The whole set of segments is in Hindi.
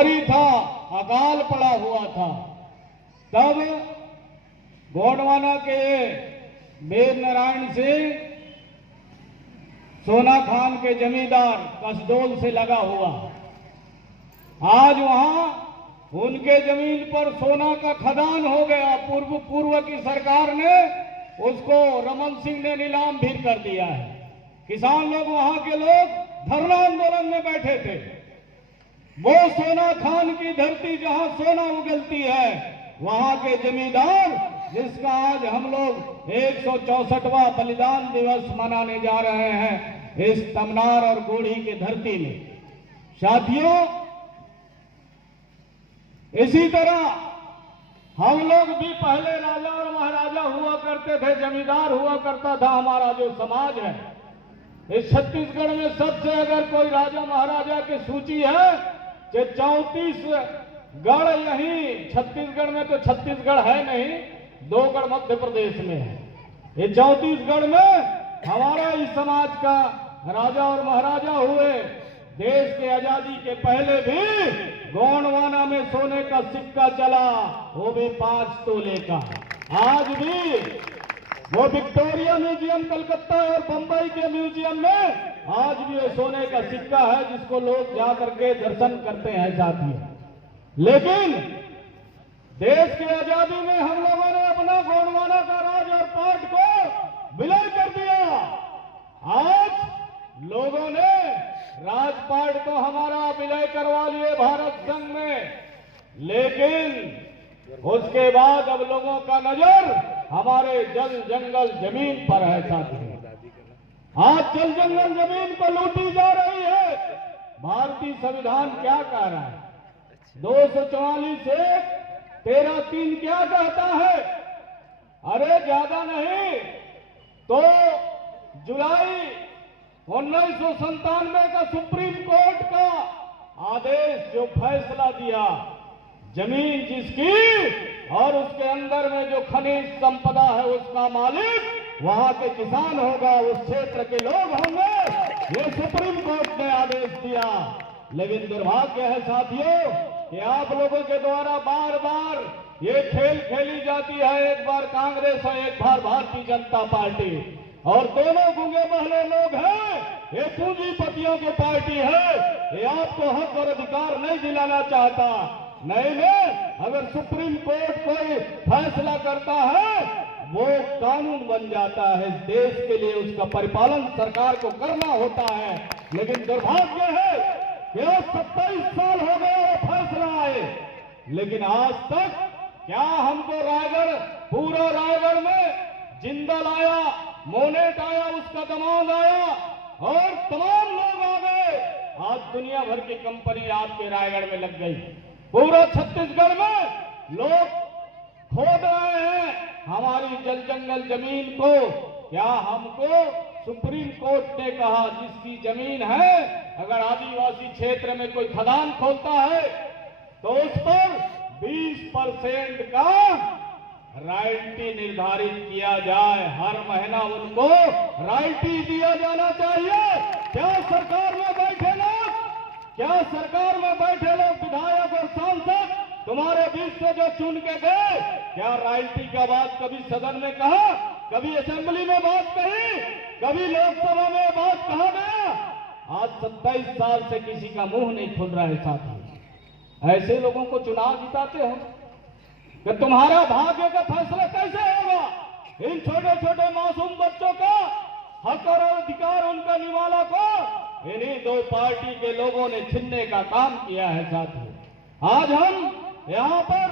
महामारी था, अकाल पड़ा हुआ था, तब गोंडवाना के वीर नारायण सिंह सोना खान के जमींदार कसडोल से लगा हुआ। आज वहां उनके जमीन पर सोना का खदान हो गया। पूर्व की सरकार ने उसको रमन सिंह ने नीलाम भी कर दिया है। किसान लोग, वहां के लोग धरना आंदोलन में बैठे थे। वो सोना खान की धरती जहां सोना उगलती है, वहां के जमींदार, जिसका आज हम लोग 164वां बलिदान दिवस मनाने जा रहे हैं इस तमनार और गोढ़ी की धरती में। साथियों, इसी तरह हम लोग भी पहले राजा और महाराजा हुआ करते थे, जमींदार हुआ करता था हमारा जो समाज है। इस छत्तीसगढ़ में सबसे अगर कोई राजा महाराजा की सूची है कि 34 गढ़ यही छत्तीसगढ़ में, तो छत्तीसगढ़ है नहीं, 2 गढ़ मध्य प्रदेश में है। ये 34 गढ़ में हमारा इस समाज का राजा और महाराजा हुए। देश के आजादी के पहले भी गोंडवाना में सोने का सिक्का चला, वो भी 5 तोले का। आज भी वो विक्टोरिया म्यूजियम कलकत्ता और बंबई के म्यूजियम में आज भी वो सोने का सिक्का है, जिसको लोग जा करके दर्शन करते हैं साथियों। लेकिन देश की आजादी में हम लोगों ने अपना गोंडवाना का राज और पाट को विलय कर दिया। आज लोगों ने राजपाट तो हमारा विलय करवा लिए भारत संघ में, लेकिन उसके बाद अब लोगों का नजर हमारे जल जंगल जमीन पर है साथियों। आज जल जंगल जमीन पर लूटी जा रही है। भारतीय संविधान क्या कह रहा है? 244 से 13(3) क्या कहता है? अरे ज्यादा नहीं तो जुलाई 1997 का सुप्रीम कोर्ट का आदेश जो फैसला दिया, जमीन जिसकी और उसके अंदर में जो खनिज संपदा है उसका मालिक वहां के किसान होगा, उस क्षेत्र के लोग होंगे, ये सुप्रीम कोर्ट ने आदेश दिया। लेकिन दुर्भाग्य है साथियों कि आप लोगों के द्वारा बार बार ये खेल खेली जाती है, एक बार कांग्रेस और एक बार भारतीय जनता पार्टी, और दोनों गूंगे बहरे लोग हैं। ये पूंजीपतियों की पार्टी है, ये आपको हक और अधिकार नहीं दिलाना चाहता। नहीं, अगर सुप्रीम कोर्ट कोई फैसला करता है वो कानून बन जाता है। इस देश के लिए उसका परिपालन सरकार को करना होता है। लेकिन दुर्भाग्य है कि 27 साल हो गए वो फैसला आए, लेकिन आज तक क्या हमको रायगढ़, पूरा रायगढ़ में जिंदल आया, मोनेट आया, उसका दमाद आया और तमाम लोग आ गए। आज दुनिया भर की कंपनी आपके रायगढ़ में लग गई। पूरा छत्तीसगढ़ में लोग खोद रहे हैं हमारी जल जंगल जमीन को। क्या हमको सुप्रीम कोर्ट ने कहा जिसकी जमीन है, अगर आदिवासी क्षेत्र में कोई खदान खोलता है तो उस पर 20% का रॉयल्टी निर्धारित किया जाए, हर महीना उनको रॉयल्टी दिया जाना चाहिए। क्या सरकार में बैठे लोग, क्या सरकार में बैठे लोग विधायक और सांसद तुम्हारे बीच से जो चुन के गए, क्या रॉयल्टी का बात कभी सदन में कहा, कभी असेंबली में बात कही, कभी लोकसभा में बात कहा गया? आज 27 साल से किसी का मुंह नहीं खुल रहा है साथी। ऐसे लोगों को चुनाव जिताते हो कि तुम्हारा भाग्य का फैसला कैसे होगा? इन छोटे छोटे मासूम बच्चों का हक और अधिकार, उनका निवाला को इन्हीं 2 पार्टी के लोगों ने छीनने का काम किया है साथी। आज हम यहाँ पर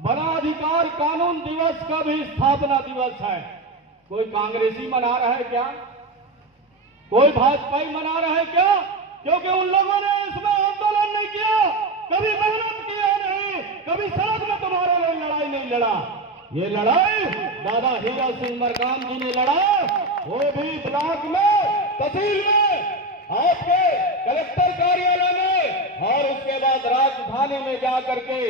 बड़ा अधिकार कानून दिवस का भी स्थापना दिवस है। कोई कांग्रेसी मना रहा है क्या? कोई भाजपाई मना रहा है क्या? क्योंकि उन लोगों ने इसमें आंदोलन नहीं किया, कभी मेहनत किया नहीं, कभी सड़क में तुम्हारे लिए लड़ाई नहीं लड़ा। ये लड़ाई दादा हीरा सिंह मरकाम जी ने लड़ा, वो भी ब्लॉक में, तहसील में, आपके कलेक्टर कार्यालय में, और उसके बाद राजधानी में जाकर के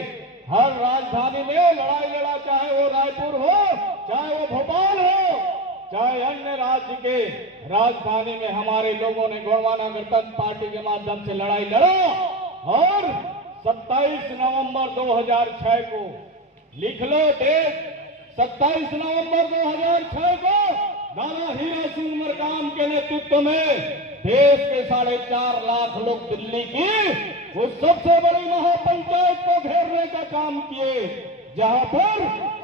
हर राजधानी में लड़ाई लड़ा, चाहे वो रायपुर हो, चाहे वो भोपाल हो, चाहे अन्य राज्य के राजधानी में हमारे लोगों ने गोंडवाना गणतंत्र पार्टी के माध्यम से लड़ाई लड़ा और 27 नवंबर 2006 को। लिख लो डेट, 27 नवंबर 2006 को दादा हीरा सिंह मरकाम के नेतृत्व में देश के 4.5 लाख लोग दिल्ली की उस सबसे बड़ी महापंचायत को घेरने का काम किए, जहां पर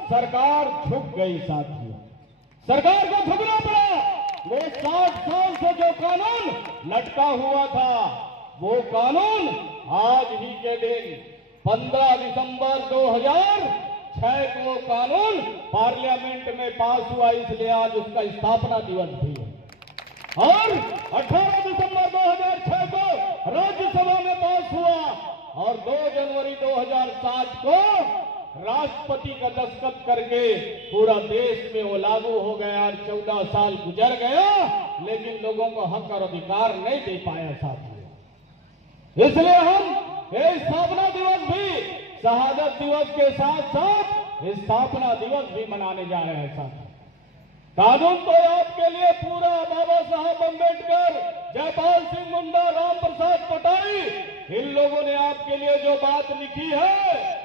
सरकार झुक गई। साथियों, सरकार को झुकना पड़ा। वो 60 साल से जो कानून लटका हुआ था, वो कानून आज ही के दिन 15 दिसंबर 2006 को कानून पार्लियामेंट में पास हुआ, इसलिए आज उसका स्थापना दिवस भी है। और 18 दिसंबर 2006 को राज्यसभा में पास हुआ और 2 जनवरी 2007 को राष्ट्रपति का दस्तखत करके पूरा देश में वो लागू हो गया। और 14 साल गुजर गया, लेकिन लोगों को हक और अधिकार नहीं दे पाया साथियों। इसलिए हम ये स्थापना दिवस भी, शहादत दिवस के साथ साथ स्थापना दिवस भी मनाने जा रहे हैं साथियों। कानून तो आपके लिए पूरा बाबा साहब अम्बेडकर, जयपाल सिंह मुंडा, राम प्रसाद पटाई, इन लोगों ने आपके लिए जो बात लिखी है,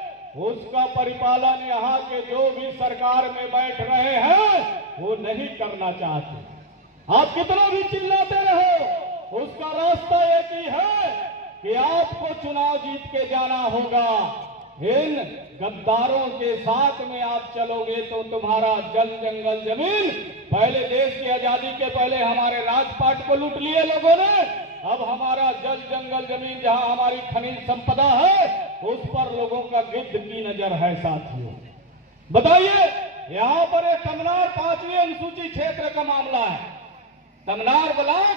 उसका परिपालन यहाँ के जो भी सरकार में बैठ रहे हैं वो नहीं करना चाहते। आप कितना भी चिल्लाते रहो, उसका रास्ता एक ही है कि आपको चुनाव जीत के जाना होगा। इन गद्दारों के साथ में आप चलोगे तो तुम्हारा जल जंगल जमीन, पहले देश की आजादी के पहले हमारे राजपाट को लूट लिए लोगों ने, अब हमारा जल जंगल जमीन जहां हमारी खनिज संपदा है उस पर लोगों का गिद्ध की नजर है साथियों। बताइए, यहाँ पर एक तमनार 5वीं अनुसूची क्षेत्र का मामला है। तमनार ब्लॉक,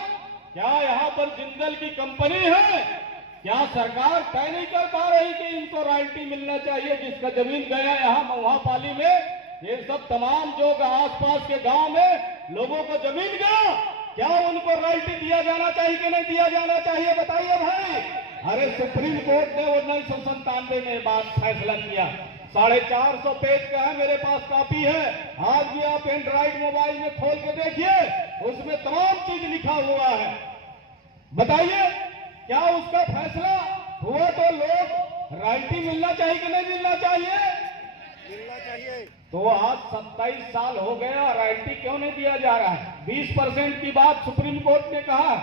क्या यहाँ पर जिंदल की कंपनी है? क्या सरकार तय नहीं कर पा रही कि इनको रॉयल्टी मिलना चाहिए? जिसका जमीन गया यहाँ महुआपाली में, ये सब तमाम जो आसपास के गांव में लोगों को जमीन गया, क्या उनको रॉयल्टी दिया जाना चाहिए कि नहीं दिया जाना चाहिए? बताइए भाई। अरे सुप्रीम कोर्ट ने 1997 में बात फैसला किया। 450 पेज का है, मेरे पास कॉपी है, आज भी आप एंड्रॉइड मोबाइल में खोल के देखिए, उसमें तमाम चीज लिखा हुआ है। बताइए, क्या उसका फैसला हुआ तो लोग रॉयल्टी मिलना चाहिए कि नहीं मिलना चाहिए? मिलना चाहिए। तो आज 27 साल हो गया, रॉयल्टी क्यों नहीं दिया जा रहा है? 20% की बात सुप्रीम कोर्ट ने कहा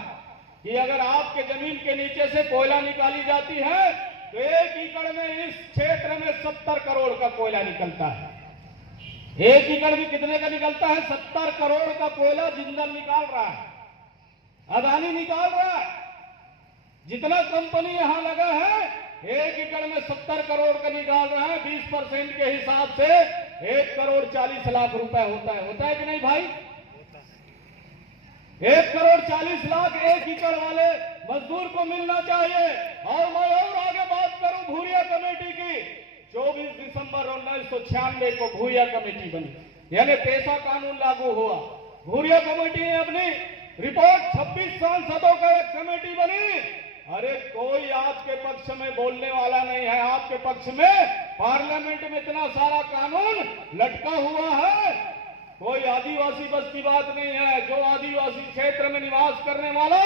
कि अगर आपके जमीन के नीचे से कोयला निकाली जाती है तो 1 एकड़ में इस क्षेत्र में 70 करोड़ का कोयला निकलता है। 1 एकड़ में कितने का निकलता है? 70 करोड़ का कोयला जिंदल निकाल रहा है, अदानी निकाल रहा है। जितना कंपनी यहां लगा है, 1 एकड़ में 70 करोड़ का निकाल रहा है। 20% के हिसाब से 1 करोड़ 40 लाख रुपए होता है कि नहीं भाई? 1 करोड़ 40 लाख 1 एकड़ वाले मजदूर को मिलना चाहिए। और मैं और आगे बात करूं भूरिया कमेटी की, 24 दिसंबर 1996 को भूरिया कमेटी बनी, यानी पेशा कानून लागू हुआ। भूरिया कमेटी ने अपनी रिपोर्ट 26 सांसदों का एक कमेटी बनी। अरे कोई आपके पक्ष में बोलने वाला नहीं है। आपके पक्ष में पार्लियामेंट में इतना सारा कानून लटका हुआ है, कोई आदिवासी बस की बात नहीं है। जो आदिवासी क्षेत्र में निवास करने वाला,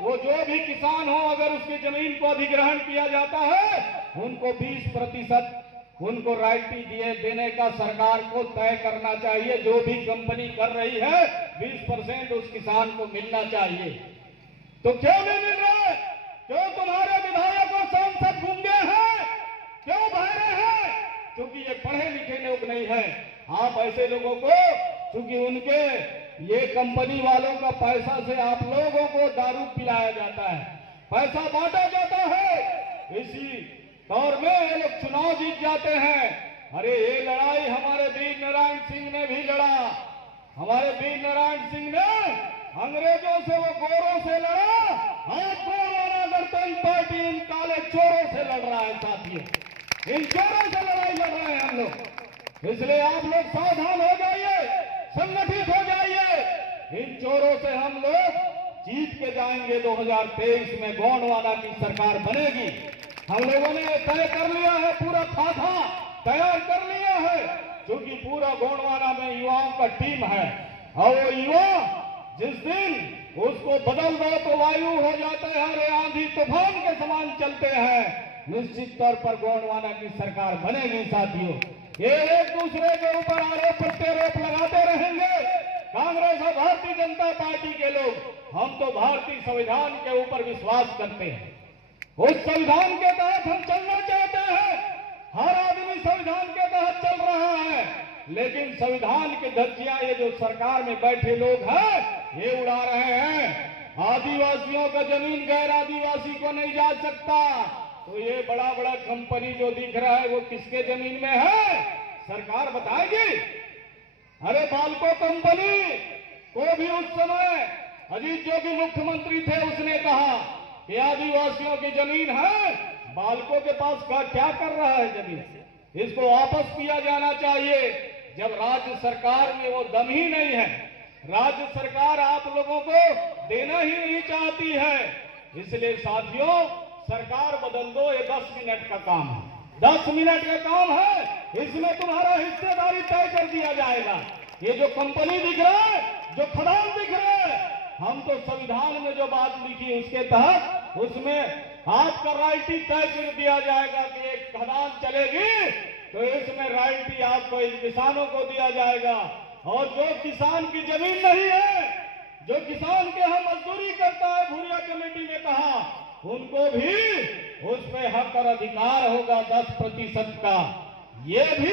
वो जो भी किसान हो, अगर उसकी जमीन को अधिग्रहण किया जाता है, उनको 20% उनको रॉयल्टी देने का सरकार को तय करना चाहिए। जो भी कंपनी कर रही है 20% उस किसान को मिलना चाहिए। तो क्यों नहीं मिल रहा है? क्यों तुम्हारे विधायक और सांसद गूंगे हैं? क्यों बहरे हैं? क्योंकि ये पढ़े लिखे लोग नहीं है। आप ऐसे लोगों को, क्योंकि उनके ये कंपनी वालों का पैसा से आप लोगों को दारू पिलाया जाता है, पैसा बांटा जाता है, इसी दौर में ये लोग चुनाव जीत जाते हैं। अरे ये लड़ाई हमारे वीर नारायण सिंह ने भी लड़ा। हमारे वीर नारायण सिंह ने अंग्रेजों से, वो गोरों से लड़ा। आज गोवाना गणतंत्र पार्टी इन काले चोरों से लड़ रहा है साथियों। इन चोरों से लड़ाई लड़ रहे हैं हम लोग। इसलिए आप लोग सावधान हो जाइए, संगठित हो जाइए। इन चोरों से हम लोग जीत के जाएंगे। 2023 में गोंडवाना की सरकार बनेगी। हम लोगों ने तय कर लिया है, पूरा खाका तैयार कर लिया है, क्योंकि पूरा गोंडवाना में युवाओं का टीम है। और वो युवा जिस दिन उसको बदल दो तो वायु हो जाते हैं, अरे आंधी तूफान के समान चलते हैं। निश्चित तौर पर गोंडवाना की सरकार बनेगी साथियों। ये एक दूसरे के ऊपर आरोप प्रत्यारोप लगाते रहेंगे कांग्रेस और भारतीय जनता पार्टी के लोग। हम तो भारतीय संविधान के ऊपर विश्वास करते हैं, उस संविधान के तहत हम चलना चाहते हैं। हर आदमी संविधान के तहत चल रहा है, लेकिन संविधान के धज्जियां ये जो सरकार में बैठे लोग हैं ये उड़ा रहे हैं। आदिवासियों का जमीन गैर आदिवासी को नहीं जा सकता, तो ये बड़ा बड़ा कंपनी जो दिख रहा है वो किसके जमीन में है, सरकार बताएगी। अरे बाल्को कंपनी को भी उस समय अजीत जोगी मुख्यमंत्री थे, उसने कहा कि आदिवासियों की जमीन है, बाल्को के पास क्या कर रहा है जमीन, इसको वापस किया जाना चाहिए। जब राज्य सरकार में वो दम ही नहीं है, राज्य सरकार आप लोगों को देना ही नहीं चाहती है, इसलिए साथियों सरकार बदल दो। ये 10 मिनट का काम है, 10 मिनट का काम है, इसमें तुम्हारा हिस्सेदारी तय कर दिया जाएगा। ये जो कंपनी दिख रहा है, जो खदान दिख रहा है, हम तो संविधान में जो बात लिखी उसके तहत उसमें आपका राइटी तय कर दिया जाएगा कि एक खदान चलेगी तो इसमें राइटी आपको इन किसानों को दिया जाएगा। और जो किसान की जमीन नहीं है, जो किसान के यहाँ मजदूरी करता है, भूरिया कमेटी ने कहा उनको भी उस पे हक और अधिकार होगा 10% का। ये भी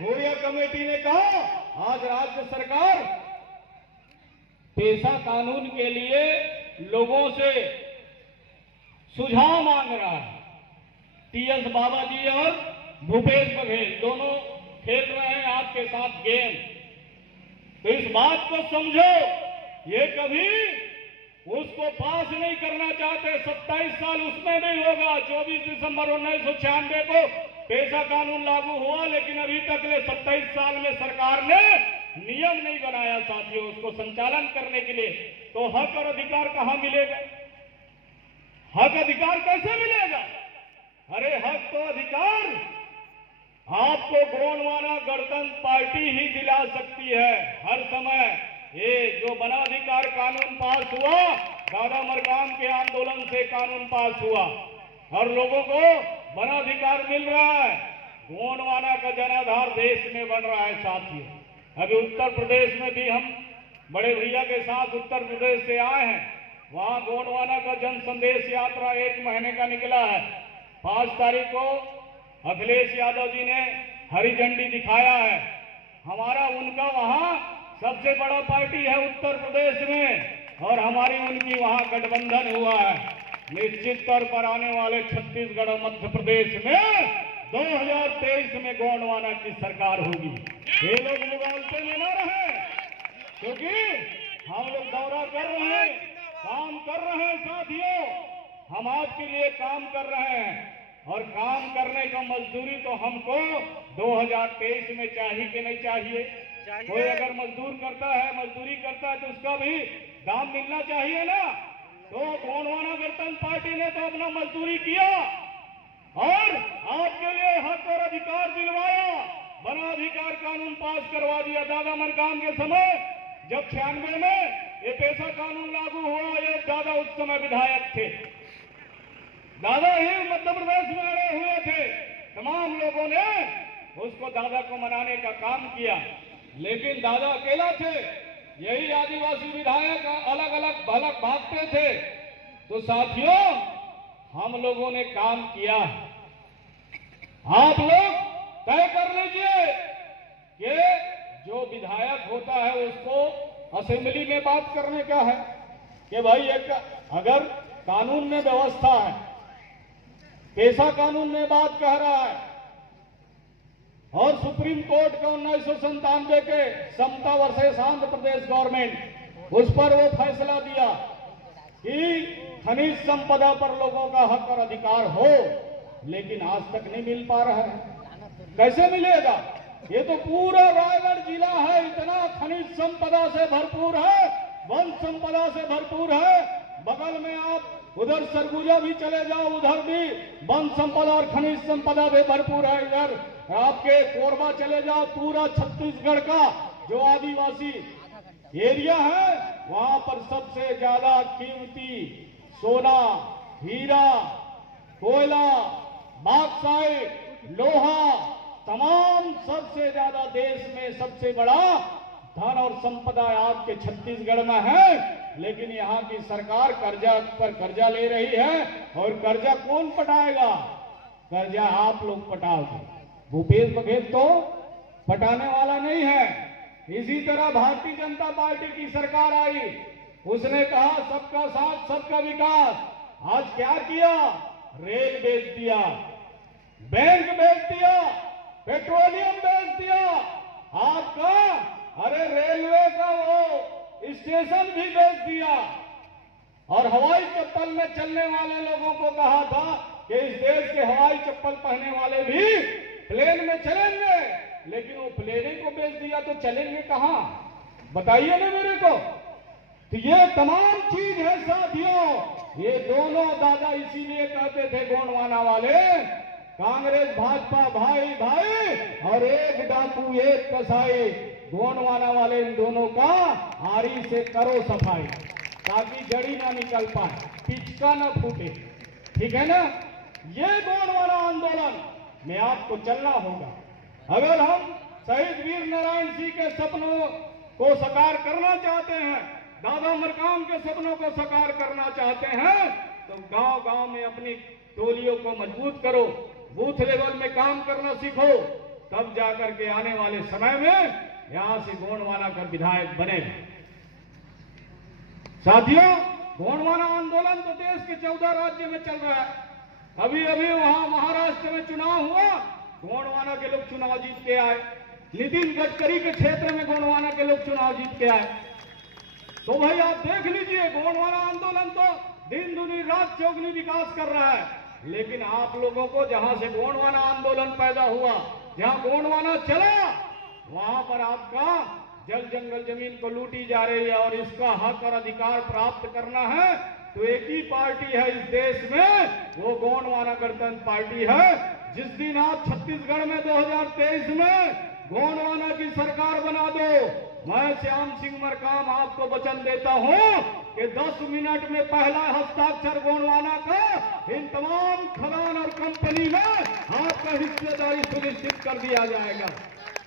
भूरिया कमेटी ने कहा। आज राज्य सरकार पेशा कानून के लिए लोगों से सुझाव मांग रहा है। टीएस बाबा जी और भूपेश बघेल दोनों खेल रहे हैं आपके साथ गेम, तो इस बात को समझो, ये कभी उसको पास नहीं करना चाहते। 27 साल उसमें नहीं होगा। 24 दिसंबर 1996 को पेशा कानून लागू हुआ, लेकिन अभी तक ले 27 साल में सरकार ने नियम नहीं बनाया साथियों उसको संचालन करने के लिए। तो हक और अधिकार कहां मिलेगा, हक अधिकार कैसे मिलेगा? अरे हक तो अधिकार आपको गोंडवाना गणतंत्र पार्टी ही दिला सकती है हर समय। ये जो वनाधिकार कानून पास हुआ, दादा मरकाम के आंदोलन से कानून पास हुआ और लोगों को वनाधिकार मिल रहा है। गोंडवाना का जनाधार देश में बन रहा है साथियों। अभी उत्तर प्रदेश में भी हम बड़े भैया के साथ उत्तर प्रदेश से आए हैं, वहां गोंडवाना का जन संदेश यात्रा 1 महीने का निकला है। 5 तारीख को अखिलेश यादव जी ने हरी झंडी दिखाया है। हमारा उनका वहां सबसे बड़ा पार्टी है उत्तर प्रदेश में, और हमारी उनकी वहां गठबंधन हुआ है। निश्चित तौर पर आने वाले छत्तीसगढ़ और मध्य प्रदेश में 2023 में गोंडवाना की सरकार होगी। ये लोग मुगालते में न रहे, क्योंकि हम लोग दौरा कर रहे हैं, काम कर रहे हैं साथियों। हम आपके लिए काम कर रहे हैं, और काम करने का मजदूरी तो हमको 2023 में चाहिए कि नहीं चाहिए? कोई अगर मजदूरी करता है तो उसका भी दाम मिलना चाहिए ना। तो गोंडवाना गणतंत्र पार्टी ने तो अपना मजदूरी किया और आपके लिए हक और अधिकार दिलवाया, वनाधिकार कानून पास करवा दिया। दादा मरकाम के समय जब 96 में ये पेशा कानून लागू हुआ, ये दादा उस समय विधायक थे, दादा ही मध्य प्रदेश में अड़े हुए थे। तमाम लोगों ने उसको दादा को मनाने का काम किया, लेकिन दादा अकेला थे, यही आदिवासी विधायक अलग अलग भागते थे। तो साथियों हम लोगों ने काम किया। आप लोग तय कर लीजिए कि जो विधायक होता है उसको असेंबली में बात करने का है कि भाई एक अगर कानून में व्यवस्था है, पेशा कानून में बात कह रहा है, और सुप्रीम कोर्ट का 1997 के समता वर्सेस आंध्र प्रदेश गवर्नमेंट उस पर वो फैसला दिया कि खनिज संपदा पर लोगों का हक और अधिकार हो, लेकिन आज तक नहीं मिल पा रहा है। कैसे मिलेगा? ये तो पूरा रायगढ़ जिला है, इतना खनिज संपदा से भरपूर है, वन संपदा से भरपूर है। बगल में आप उधर सरगुजा भी चले जाओ, उधर भी वन संपदा और खनिज संपदा भी भरपूर है। इधर आपके कोरबा चले जाओ, पूरा छत्तीसगढ़ का जो आदिवासी एरिया है वहां पर सबसे ज्यादा कीमती सोना, हीरा, कोयला, बॉक्साइट, लोहा, तमाम सबसे ज्यादा देश में सबसे बड़ा धन और संपदा आपके छत्तीसगढ़ में है। लेकिन यहाँ की सरकार कर्जा पर कर्जा ले रही है, और कर्जा कौन पटाएगा? कर्जा आप लोग पटाओगे। भूपेश बघेल तो पटाने वाला नहीं है। इसी तरह भारतीय जनता पार्टी की सरकार आई, उसने कहा सबका साथ सबका विकास। आज क्या किया? रेल बेच दिया, बैंक बेच दिया, पेट्रोलियम बेच दिया आपका, अरे रेलवे का वो स्टेशन भी बेच दिया। और हवाई चप्पल में चलने वाले लोगों को कहा था कि इस देश के हवाई चप्पल पहनने वाले भी प्लेन में चलेंगे, लेकिन वो प्लेन को बेच दिया तो चलेंगे कहां? बताइए ना मेरे को। तो ये तमाम चीज है साथियों। ये दोनों दादा इसीलिए कहते थे गोंडवाना वाले, कांग्रेस भाजपा भाई भाई और एक डाकू एक कसाई। गोंडवाना वाले इन दोनों का आरी से करो सफाई, ताकि जड़ी ना निकल पाए, पिचका ना फूटे। ठीक है ना? ये गोंडवाना आंदोलन में आपको चलना होगा। अगर हम शहीद वीर नारायण सिंह के सपनों को साकार करना चाहते हैं, दादा मरकाम के सपनों को साकार करना चाहते हैं, तो गांव गांव में अपनी टोलियों को मजबूत करो, बूथ लेवल में काम करना सीखो, तब जाकर के आने वाले समय में यहां से गोंडवाना का विधायक बनेगा। साथियों, गोंडवाना आंदोलन तो देश के 14 राज्य में चल रहा है। अभी अभी वहां महाराष्ट्र में चुनाव हुआ, गोंडवाना के लोग चुनाव जीत के आए। नितिन गडकरी के क्षेत्र में गोंडवाना के लोग चुनाव जीत के आए। तो भाई आप देख लीजिए, गोंडवाना आंदोलन तो दिन दुनी रात चौगुनी विकास कर रहा है। लेकिन आप लोगों को जहां से गोंडवाना आंदोलन पैदा हुआ, जहां गोंडवाना चला, वहां पर आपका जल जंगल जमीन को लूटी जा रही है, और इसका हक और अधिकार प्राप्त करना है तो एक ही पार्टी है इस देश में, वो गोंडवाना गणतंत्र पार्टी है। जिस दिन आप छत्तीसगढ़ में 2023 में गोंडवाना की सरकार बना दो, मैं श्याम सिंह मरकाम आपको वचन देता हूं कि 10 मिनट में पहला हस्ताक्षर गोंडवाना का इन तमाम खदान और कंपनी में आपका हिस्सेदारी सुनिश्चित कर दिया जाएगा।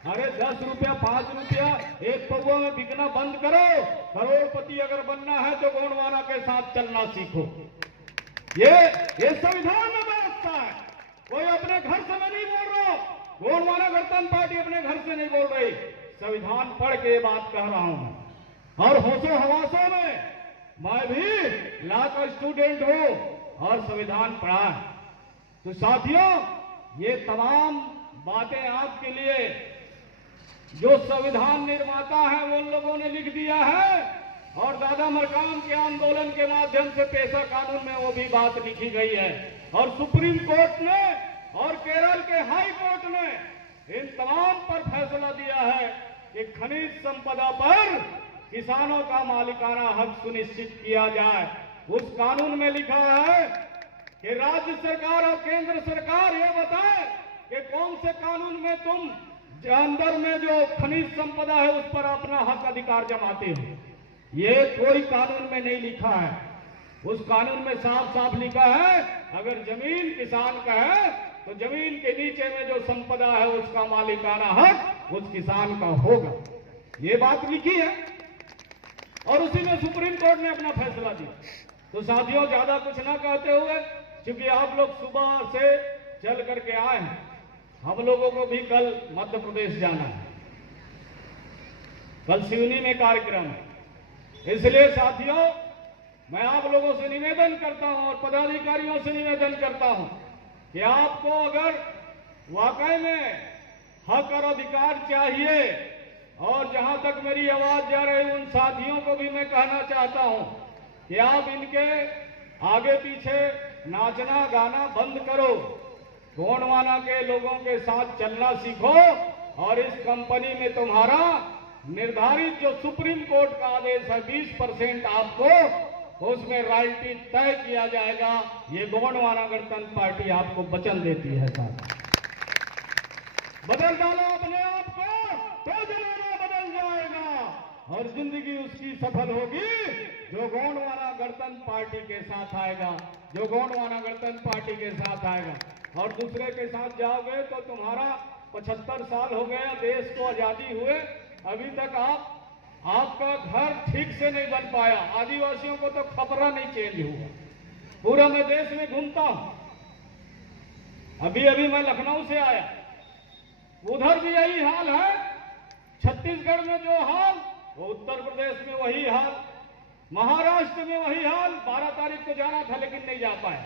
अरे 10 रुपया 5 रुपया एक पौवा में बिकना बंद करो। करोड़पति अगर बनना है तो गोंडवाना के साथ चलना सीखो। ये संविधान में व्यवस्था है। कोई अपने घर से मैं नहीं बोल रहा, गोंडवाना गणतंत्र पार्टी अपने घर से नहीं बोल रही, संविधान पढ़ के बात कह रहा हूं। और होशो हवासों में मैं भी लॉ का स्टूडेंट हूं और संविधान पढ़ा है। तो साथियों, ये तमाम बातें आपके लिए जो संविधान निर्माता है वो लोगों ने लिख दिया है, और दादा मरकाम के आंदोलन के माध्यम से पेशा कानून में वो भी बात लिखी गई है। और सुप्रीम कोर्ट ने और केरल के हाई कोर्ट ने इन तमाम पर फैसला दिया है कि खनिज संपदा पर किसानों का मालिकाना हक सुनिश्चित किया जाए। उस कानून में लिखा है कि राज्य सरकार और केंद्र सरकार ये बताए कि कौन से कानून में तुम अंदर में जो खनिज संपदा है उस पर अपना हक अधिकार जमाते हो। ये कोई कानून में नहीं लिखा है। उस कानून में साफ साफ लिखा है, अगर जमीन किसान का है तो जमीन के नीचे में जो संपदा है उसका मालिकाना हक उस किसान का होगा। ये बात लिखी है, और उसी में सुप्रीम कोर्ट ने अपना फैसला दिया। तो साथियों, ज्यादा कुछ ना कहते हुए, क्योंकि आप लोग सुबह से चल करके आए हैं, हम लोगों को भी कल मध्य प्रदेश जाना है, कल सिवनी में कार्यक्रम है। इसलिए साथियों, मैं आप लोगों से निवेदन करता हूं और पदाधिकारियों से निवेदन करता हूं कि आपको अगर वाकई में हक और अधिकार चाहिए, और जहां तक मेरी आवाज जा रही उन साथियों को भी मैं कहना चाहता हूं कि आप इनके आगे पीछे नाचना गाना बंद करो, गोंडवाना के लोगों के साथ चलना सीखो, और इस कंपनी में तुम्हारा निर्धारित जो सुप्रीम कोर्ट का आदेश है 20% आपको उसमें रॉयल्टी तय किया जाएगा। ये गोंडवाना गणतंत्र पार्टी आपको वचन देती है। साथ बदल डालो अपने आप को तो जमाना बदल जाएगा, और जिंदगी उसकी सफल होगी जो गोंडवाना गणतंत्र पार्टी के साथ आएगा, जो गोंडवाना गणतंत्र पार्टी के साथ आएगा। और दूसरे के साथ जाओगे तो तुम्हारा 75 साल हो गया देश को आजादी हुए, अभी तक आपका घर ठीक से नहीं बन पाया। आदिवासियों को तो खपरा नहीं चेंज हुआ। पूरा मैं देश में घूमता हूं, अभी अभी मैं लखनऊ से आया, उधर भी यही हाल है। छत्तीसगढ़ में जो हाल, वो उत्तर प्रदेश में वही हाल, महाराष्ट्र में वही हाल। 12 तारीख को जाना था लेकिन नहीं जा पाया।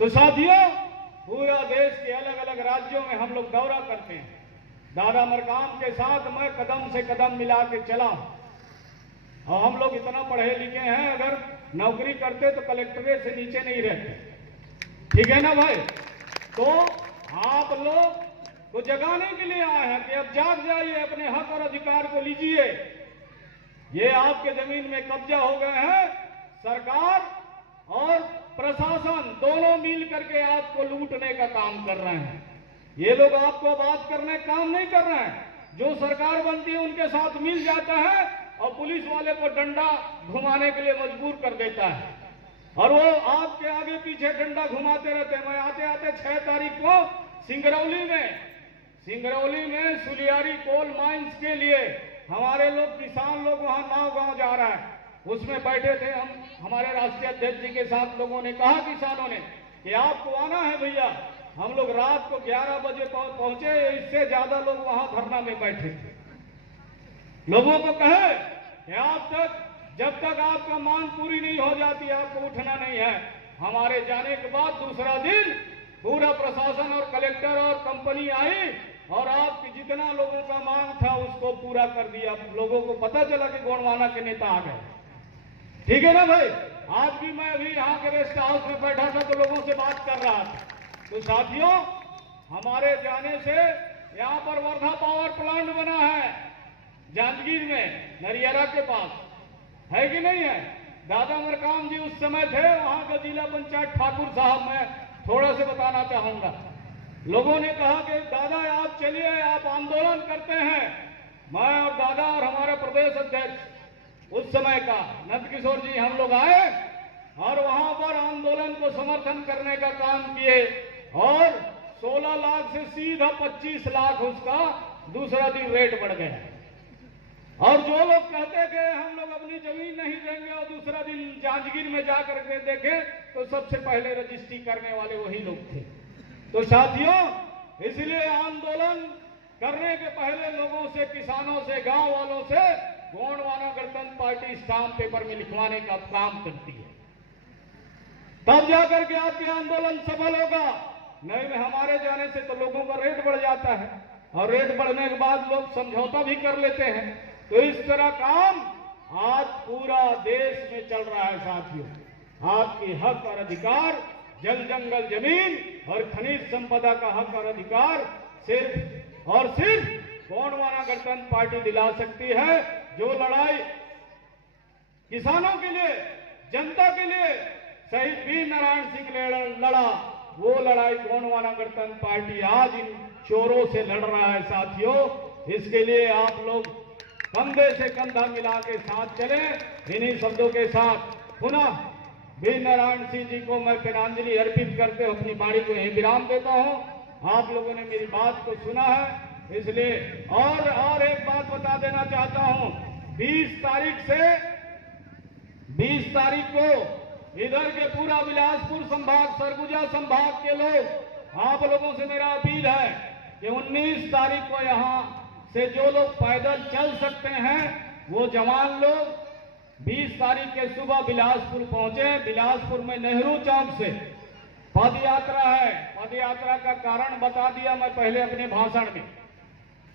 तो साथियों, पूरा देश के अलग अलग राज्यों में हम लोग दौरा करते हैं। दादा मरकाम के साथ मैं कदम से कदम मिला के चला हूं। और हम लोग इतना पढ़े लिखे हैं, अगर नौकरी करते तो कलेक्टरेट से नीचे नहीं रहते। ठीक है ना भाई? तो आप लोग को जगाने के लिए आए हैं कि अब जाग जाइए, अपने हक और अधिकार को लीजिए। ये आपके जमीन में कब्जा हो गए हैं। सरकार और प्रशासन दोनों मिल करके आपको लूटने का काम कर रहे हैं। ये लोग आपको बात करने काम नहीं कर रहे हैं। जो सरकार बनती है उनके साथ मिल जाता है और पुलिस वाले को डंडा घुमाने के लिए मजबूर कर देता है, और वो आपके आगे पीछे डंडा घुमाते रहते हैं। मैं आते आते 6 तारीख को सिंगरौली में सुलियारी कोल माइंस के लिए हमारे लोग, किसान लोग वहां नाव गांव जा रहा है, उसमें बैठे थे हम। हमारे राष्ट्रीय अध्यक्ष जी के साथ लोगों ने कहा, किसानों ने, कि आपको आना है भैया। हम लोग रात को 11 बजे पहुंचे, इससे ज्यादा लोग वहां धरना में बैठे थे। लोगों को कहे कि जब तक आपका मांग पूरी नहीं हो जाती आपको उठना नहीं है। हमारे जाने के बाद दूसरा दिन पूरा प्रशासन और कलेक्टर और कंपनी आई और आपकी जितना लोगों का मांग था उसको पूरा कर दिया। लोगों को पता चला कि गोंडवाना के नेता आ गए। ठीक है ना भाई? आज भी मैं अभी यहाँ के रेस्ट हाउस में बैठा था तो लोगों से बात कर रहा था। तो साथियों, हमारे जाने से यहाँ पर वर्धा पावर प्लांट बना है जांजगीर में, नरियरा के पास, है कि नहीं है? दादा मरकाम जी उस समय थे वहां का जिला पंचायत ठाकुर साहब। मैं थोड़ा से बताना चाहूंगा। लोगों ने कहा कि दादा आप चलिए, आप आंदोलन करते हैं। मैं और दादा और हमारा प्रदेश अध्यक्ष उस समय का नंद किशोर जी, हम लोग आए और वहां पर आंदोलन को समर्थन करने का काम किए और 16 लाख से सीधा 25 लाख उसका दूसरा दिन रेट बढ़ गया। और जो लोग कहते कि हम लोग अपनी जमीन नहीं देंगे और दूसरा दिन जांजगीर में जाकर के देखें तो सबसे पहले रजिस्ट्री करने वाले वही लोग थे। तो साथियों, इसलिए आंदोलन करने के पहले लोगों से, किसानों से, गांव वालों से गोंडवाना गणतंत्र पार्टी स्टाम्प पेपर में लिखवाने का काम करती है। तब जाकर के आपके आंदोलन सफल होगा। नहीं में हमारे जाने से तो लोगों का रेट बढ़ जाता है और रेट बढ़ने के बाद लोग समझौता भी कर लेते हैं। तो इस तरह काम आज पूरा देश में चल रहा है। साथियों, आपकी हक और अधिकार, जल जंगल जमीन और खनिज संपदा का हक और अधिकार सिर्फ और सिर्फ गोंडवाना गणतंत्र पार्टी दिला सकती है। जो लड़ाई किसानों के लिए, जनता के लिए शहीद वीर नारायण सिंह ने लड़ा, वो लड़ाई गोंडवाना गणतंत्र पार्टी आज इन चोरों से लड़ रहा है। साथियों, इसके लिए आप लोग कंधे से कंधा मिला के साथ चले। इन्हीं शब्दों के साथ पुनः वीर नारायण सिंह जी को मैं तिलांजलि अर्पित करते हुए अपनी वाणी को यहीं विराम देता हूं। आप लोगों ने मेरी बात को सुना है, इसलिए और एक बात बता देना चाहता हूं। 20 तारीख को इधर के पूरा बिलासपुर संभाग, सरगुजा संभाग के लोग, आप लोगों से मेरा अपील है कि 19 तारीख को यहाँ से जो लोग पैदल चल सकते हैं वो जवान लोग 20 तारीख के सुबह बिलासपुर पहुंचे। बिलासपुर में नेहरू चौक से पद यात्रा है। पद यात्रा का कारण बता दिया मैं पहले अपने भाषण में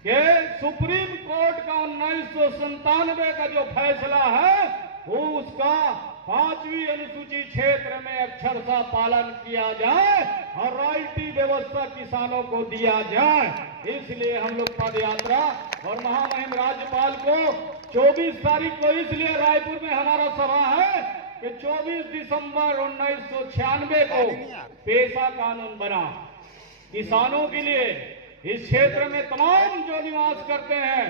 कि सुप्रीम कोर्ट का 1997 का जो फैसला है वो उसका 5वीं अनुसूची क्षेत्र में अक्षरशः पालन किया जाए और रॉयल्टी व्यवस्था किसानों को दिया जाए। इसलिए हम लोग पद यात्रा और महामहिम राज्यपाल को 24 तारीख को, इसलिए रायपुर में हमारा सभा है कि 24 दिसंबर 1996 को पेशा कानून बना किसानों के लिए। इस क्षेत्र में तमाम जो निवास करते हैं,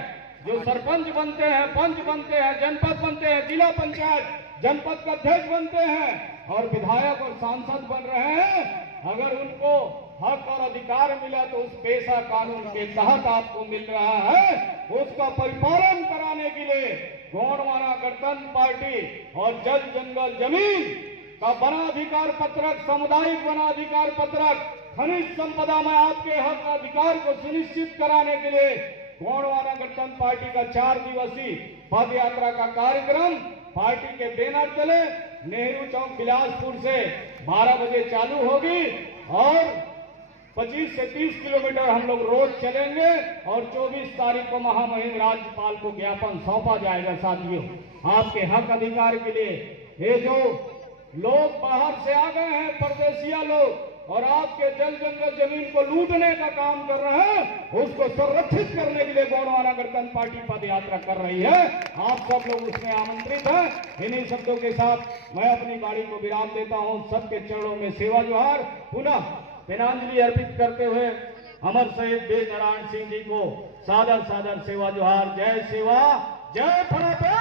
जो सरपंच बनते हैं, पंच बनते हैं, जनपद बनते हैं, जिला पंचायत जनपद का अध्यक्ष बनते हैं और विधायक और सांसद बन रहे हैं, अगर उनको हक और अधिकार मिला तो उस पेशा कानून के तहत आपको मिल रहा है, उसका परिपालन कराने के लिए गोंडवाना गणतंत्र पार्टी और जल जंगल जमीन का वनाधिकार पत्रक, सामुदायिक वनाधिकार पत्रक, खनिज संपदा में आपके हक अधिकार को सुनिश्चित कराने के लिए गोंडवाना गणतंत्र पार्टी का 4 दिवसीय पद यात्रा का कार्यक्रम पार्टी के बैनर तले नेहरू चौक बिलासपुर से 12 बजे चालू होगी और 25 से 30 किलोमीटर हम लोग रोड चलेंगे और 24 तारीख को महामहिम राज्यपाल को ज्ञापन सौंपा जाएगा। साथियों, आपके हक अधिकार के लिए ये जो लोग बाहर से आ गए हैं, परदेशिया लोग, और आपके जल जंगल जमीन को लूटने का काम कर रहे हैं, उसको संरक्षित करने के लिए गोंडवाना गणतंत्र पार्टी पद यात्रा कर रही है। आप सब लोग उसमें आमंत्रित हैं। इन्हीं शब्दों के साथ मैं अपनी गाड़ी को विराम देता हूं। सबके चरणों में सेवा जोहार, पुनः दिनांजलि अर्पित करते हुए अमर शहीद वीर नारायण सिंह जी को सादर सादर सेवा जोहार। जय सेवा, जय फतेह।